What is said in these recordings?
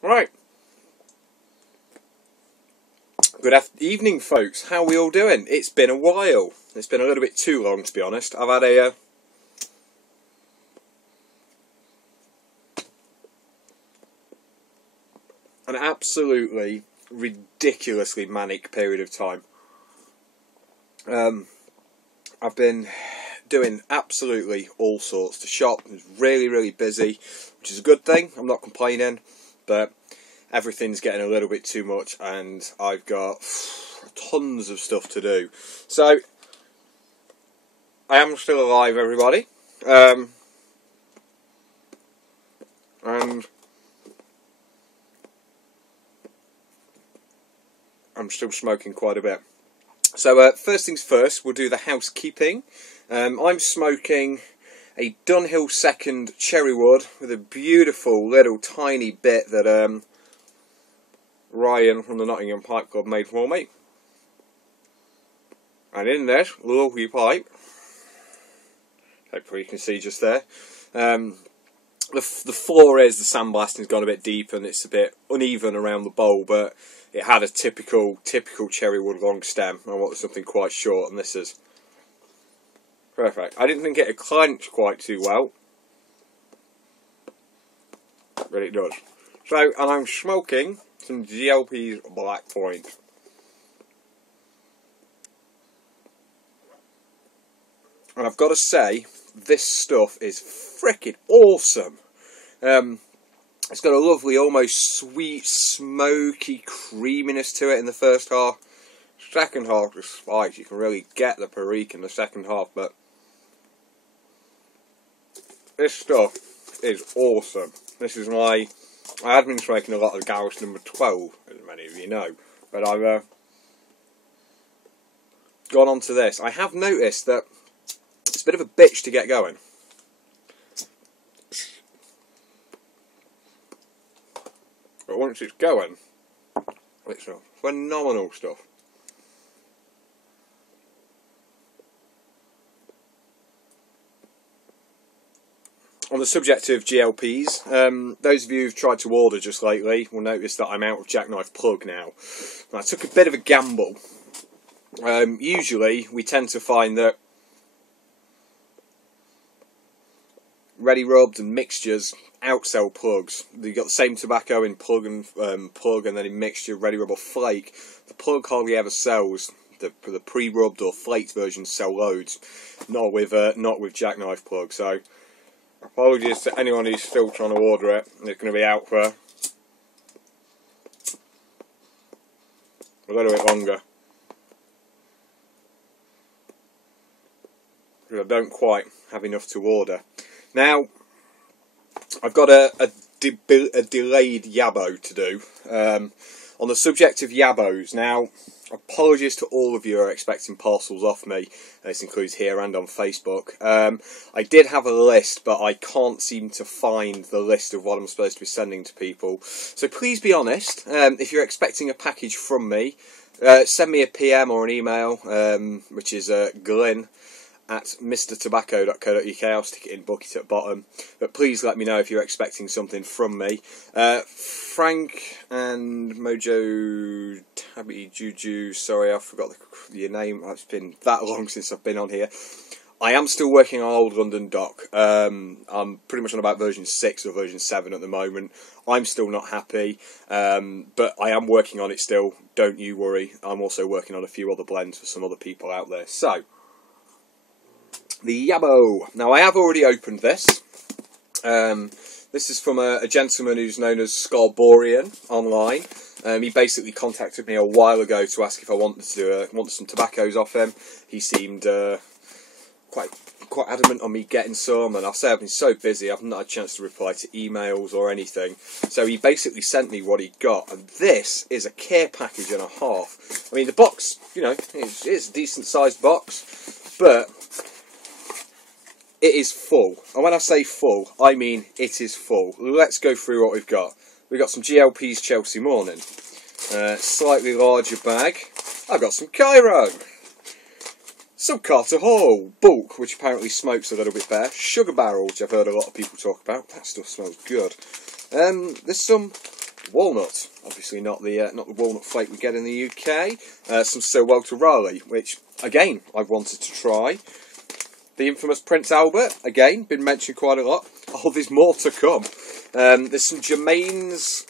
Right. Good evening, folks. How are we all doing? It's been a while. It's been a little bit too long, to be honest. I've had an absolutely ridiculously manic period of time. I've been doing absolutely all sorts. The shop is really busy, which is a good thing. I'm not complaining, but everything's getting a little bit too much, and I've got tons of stuff to do. So I am still alive, everybody, and I'm still smoking quite a bit. So first things first, we'll do the housekeeping. I'm smoking a Dunhill Second Cherry Wood with a beautiful little tiny bit that Ryan from the Nottingham Pipe Club made for me. And in this lovely pipe, hopefully you can see just there, the floor is, the sandblasting's gone a bit deep and it's a bit uneven around the bowl, but it had a typical cherry wood long stem. I wanted something quite short, and this is perfect. I didn't think it would clench quite too well, but it does. So, and I'm smoking some GLP's Blackpoint. And I've got to say, this stuff is frickin' awesome. It's got a lovely, almost sweet, smoky creaminess to it in the first half. Second half is spiked. You can really get the perique in the second half, but this stuff is awesome. This is I had been smoking a lot of Garris number 12, as many of you know, but I've gone on to this. I have noticed that it's a bit of a bitch to get going. But once it's going, it's phenomenal stuff. On the subject of GLPs, those of you who've tried to order just lately will notice that I'm out of jackknife plug now. And I took a bit of a gamble. Usually we tend to find that ready rubbed and mixtures outsell plugs. You've got the same tobacco in plug and then in mixture, ready rub or flake. The plug hardly ever sells. The pre-rubbed or flaked versions sell loads. Not with jackknife plug. So apologies to anyone who's still trying to order it. It's going to be out for a little bit longer, because I don't quite have enough to order. Now, I've got a delayed YABO to do. On the subject of YABOs, now, apologies to all of you who are expecting parcels off me. This includes here and on Facebook. I did have a list, but I can't seem to find the list of what I'm supposed to be sending to people. So please be honest. If you're expecting a package from me, send me a PM or an email, which is Glyn at mrtobacco.co.uk. I'll stick it in bucket at the bottom. But please let me know if you're expecting something from me. Frank and Mojo Tabby Juju, sorry, I forgot your name. It's been that long since I've been on here. I am still working on Old London Dock. I'm pretty much on about version 6 or version 7 at the moment. I'm still not happy, but I am working on it still. Don't you worry. I'm also working on a few other blends for some other people out there. So, the YABO. Now, I have already opened this. This is from a gentleman who's known as Scarborian online. He basically contacted me a while ago to ask if I wanted some tobaccos off him. He seemed quite adamant on me getting some, and I'll say I've been so busy I've not had a chance to reply to emails or anything. So he basically sent me what he got, and this is a care package and a half. I mean, the box, you know, it's a decent sized box, but it is full. And when I say full, I mean it is full. Let's go through what we've got. We've got some GLP's Chelsea Morning. Slightly larger bag. I've got some Cairo. Some Carter Hall. Bulk, which apparently smokes a little bit better. Sugar Barrel, which I've heard a lot of people talk about. That stuff smells good. There's some walnut. Obviously not the walnut flake we get in the UK. Some Sir Walter Raleigh, which again I've wanted to try. The infamous Prince Albert, again been mentioned quite a lot. Oh, there's more to come. There's some Germain's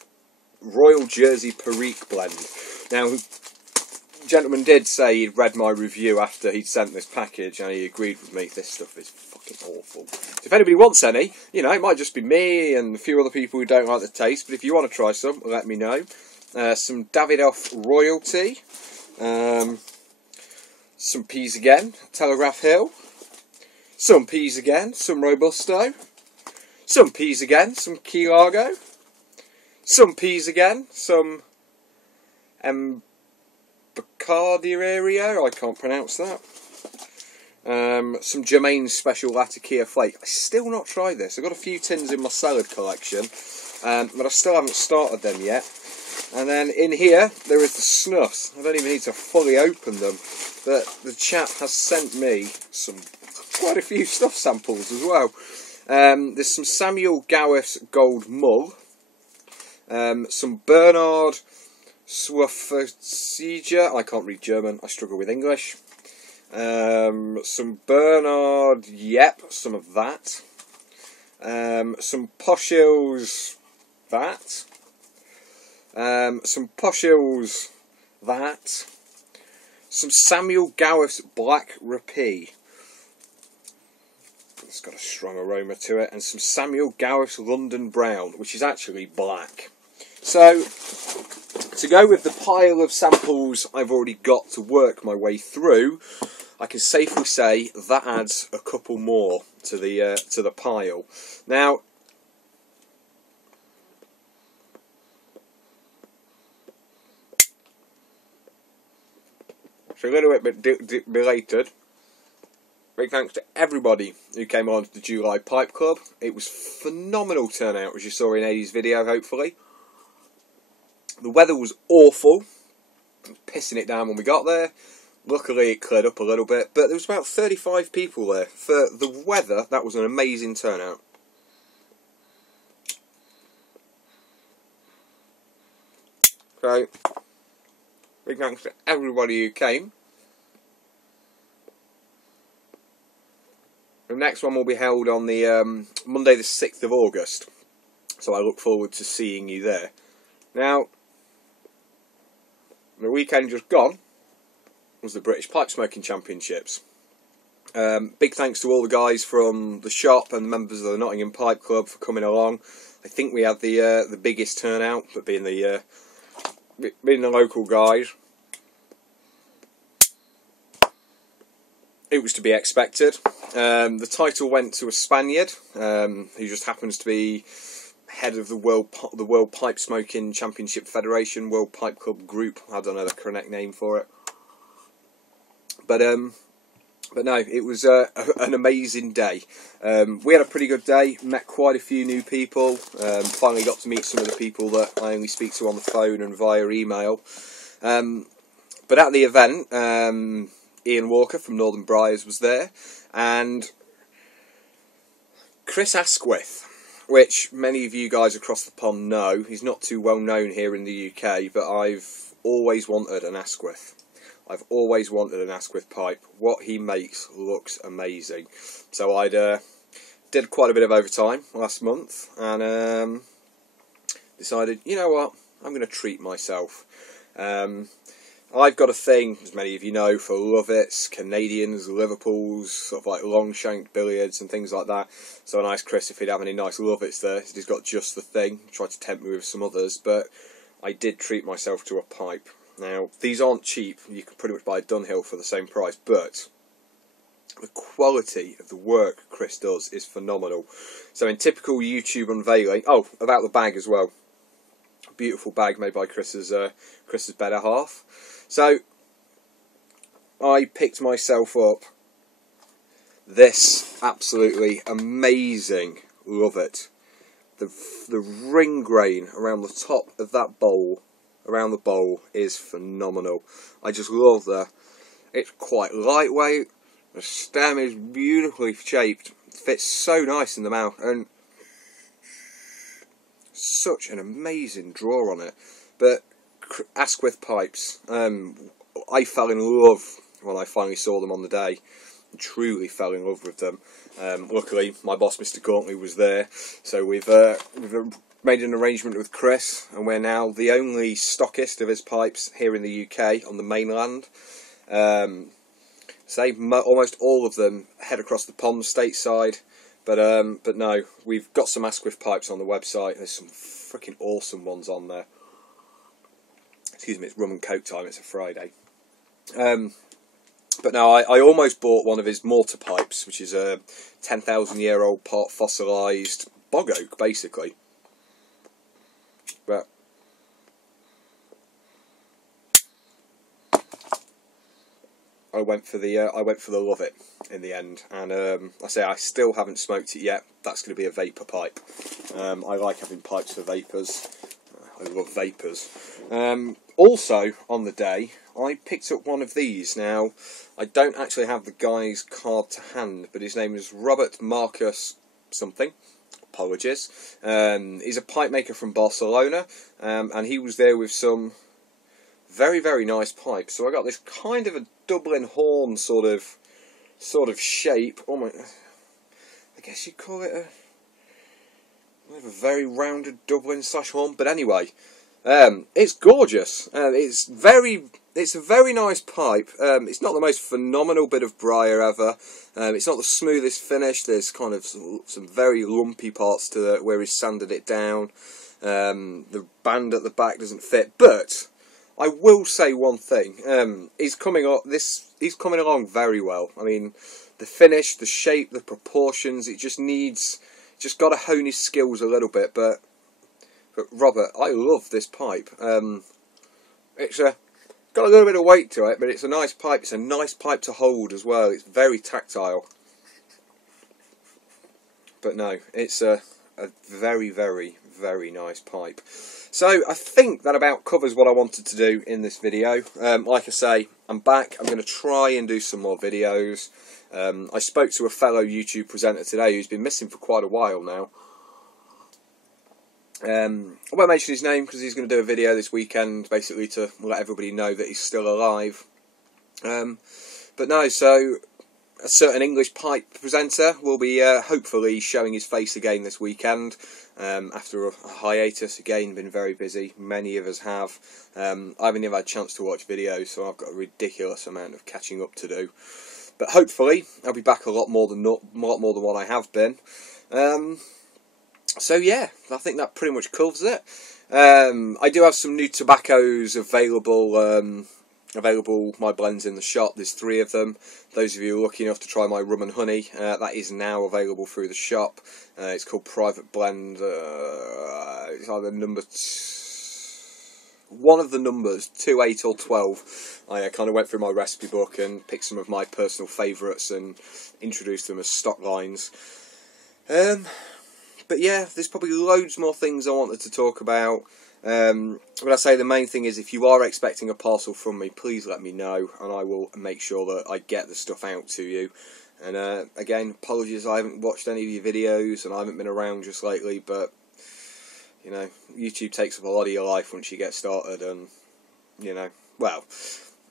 Royal Jersey Perique blend. Now, gentleman did say he'd read my review after he'd sent this package, and he agreed with me. This stuff is fucking awful. So if anybody wants any, you know, it might just be me and a few other people who don't like the taste, but if you want to try some, let me know. Some Davidoff Royalty, some peas again, Telegraph Hill, some peas again, some Robusto, some peas again, some Key Largo, some peas again, some Bacardi, I can't pronounce that. Some Germain's Special Latakia Flake. I still not tried this. I've got a few tins in my salad collection, but I still haven't started them yet. And then in here, there is the snuffs. I don't even need to fully open them, but the chap has sent me quite a few stuff samples as well. There's some Samuel Gowith's Gold Mull, some Bernard Swaffersiger, I can't read German, I struggle with English. Some Bernard Yep, some of that. Some Posh Hills that. Some Posh Hills that. Some Samuel Gowith's Black Rapee. It's got a strong aroma to it. And some Samuel Gowith's London Brown, which is actually black. So, to go with the pile of samples I've already got to work my way through, I can safely say that adds a couple more to the pile. Now, it's a little bit belated. Big thanks to everybody who came along to the July Pipe Club. It was phenomenal turnout, as you saw in Eddie's video, hopefully. The weather was awful. It was pissing it down when we got there. Luckily it cleared up a little bit, but there was about 35 people there. For the weather, that was an amazing turnout. So, big thanks to everybody who came. The next one will be held on the Monday the 6th of August. So I look forward to seeing you there. Now, the weekend just gone was the British Pipe Smoking Championships. Big thanks to all the guys from the shop and the members of the Nottingham Pipe Club for coming along. I think we had the biggest turnout, but being the local guys, it was to be expected. The title went to a Spaniard who just happens to be head of the World Pipe Smoking Championship Federation, World Pipe Club Group. I don't know the correct name for it, but no, it was an amazing day. We had a pretty good day. Met quite a few new people. Finally got to meet some of the people that I only speak to on the phone and via email. But at the event, Ian Walker from Northern Briars was there, and Chris Asquith, which many of you guys across the pond know. He's not too well known here in the UK, but I've always wanted an Asquith. I've always wanted an Asquith pipe. What he makes looks amazing. So I did quite a bit of overtime last month, and decided, you know what, I'm going to treat myself. I've got a thing, as many of you know, for Lovets, Canadians, Liverpools, sort of like long-shanked billiards and things like that. So I asked Chris if he'd have any nice Lovets there. He's got just the thing. Tried to tempt me with some others, but I did treat myself to a pipe. Now, these aren't cheap. You can pretty much buy a Dunhill for the same price, but the quality of the work Chris does is phenomenal. So in typical YouTube unveiling... Oh, about the bag as well. Beautiful bag made by Chris's better half. So, I picked myself up this absolutely amazing Lovet. The ring grain around the top of that bowl, around the bowl, is phenomenal. I just love that. It's quite lightweight. The stem is beautifully shaped. It fits so nice in the mouth, and such an amazing draw on it. But Asquith pipes, I fell in love when I finally saw them on the day. Truly fell in love with them. Luckily, my boss, Mr. Courtney, was there, so we've made an arrangement with Chris, and we're now the only stockist of his pipes here in the UK on the mainland. Almost all of them head across the pond stateside, but no, we've got some Asquith pipes on the website. There's some freaking awesome ones on there. Excuse me, it's rum and coke time. It's a Friday. But no, I almost bought one of his mortar pipes, which is a 10,000-year-old pot fossilised bog oak, basically. But I went for the love it in the end, and I still haven't smoked it yet. That's going to be a vapour pipe. I like having pipes for vapours. I love vapours. Also, on the day, I picked up one of these. Now, I don't actually have the guy's card to hand, but his name is Robert Marcus something. Apologies. He's a pipe maker from Barcelona, and he was there with some very, very nice pipes. So I got this kind of a Dublin horn sort of shape. I guess you'd call it a very rounded Dublin / horn. But anyway, it's gorgeous. It's a very nice pipe. It's not the most phenomenal bit of briar ever. It's not the smoothest finish. There's kind of some very lumpy parts to it where he's sanded it down. The band at the back doesn't fit, but I will say one thing. He's coming along very well. I mean, the finish, the shape, the proportions. It just got to hone his skills a little bit. But Robert, I love this pipe. It's got a little bit of weight to it, but it's a nice pipe. It's a nice pipe to hold as well. It's very tactile. But no, it's a very, very, very nice pipe. So I think that about covers what I wanted to do in this video. Like I say, I'm back. I'm going to try and do some more videos. I spoke to a fellow YouTube presenter today who's been missing for quite a while now. I won't mention his name because he's going to do a video this weekend basically to let everybody know that he's still alive. But no, so a certain English pipe presenter will be hopefully showing his face again this weekend after a hiatus. Again, been very busy. Many of us have. I haven't even had a chance to watch videos, so I've got a ridiculous amount of catching up to do. But hopefully, I'll be back a lot more than what I have been. So yeah, I think that pretty much covers it. I do have some new tobaccos available. My blends in the shop. There's 3 of them. Those of you lucky enough to try my rum and honey, that is now available through the shop. It's called Private Blend. It's either one of the numbers, 2, 8 or 12. I kind of went through my recipe book and picked some of my personal favourites and introduced them as stock lines. But yeah, there's probably loads more things I wanted to talk about. But I say the main thing is, if you are expecting a parcel from me, please let me know, and I will make sure that I get the stuff out to you. And again, apologies I haven't watched any of your videos, and I haven't been around just lately, but you know, YouTube takes up a lot of your life once you get started, and you know, well,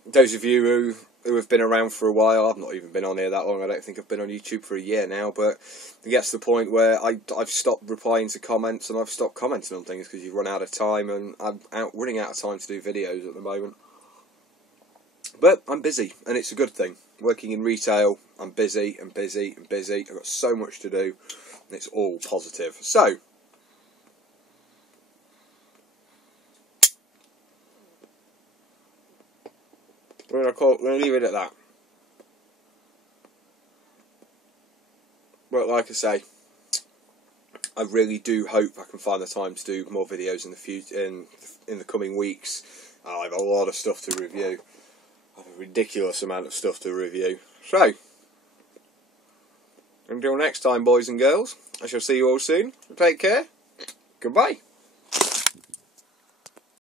those of you who have been around for a while, I've not even been on here that long. I don't think I've been on YouTube for a year now, but it gets to the point where I've stopped replying to comments and I've stopped commenting on things because you've run out of time, and I'm running out of time to do videos at the moment. But I'm busy, and it's a good thing. Working in retail, I'm busy and busy and busy. I've got so much to do, and it's all positive. So, we're going to leave it at that. But like I say, I really do hope I can find the time to do more videos in the future, in the coming weeks. I have a lot of stuff to review. I have a ridiculous amount of stuff to review. So, until next time, boys and girls, I shall see you all soon. Take care. Goodbye.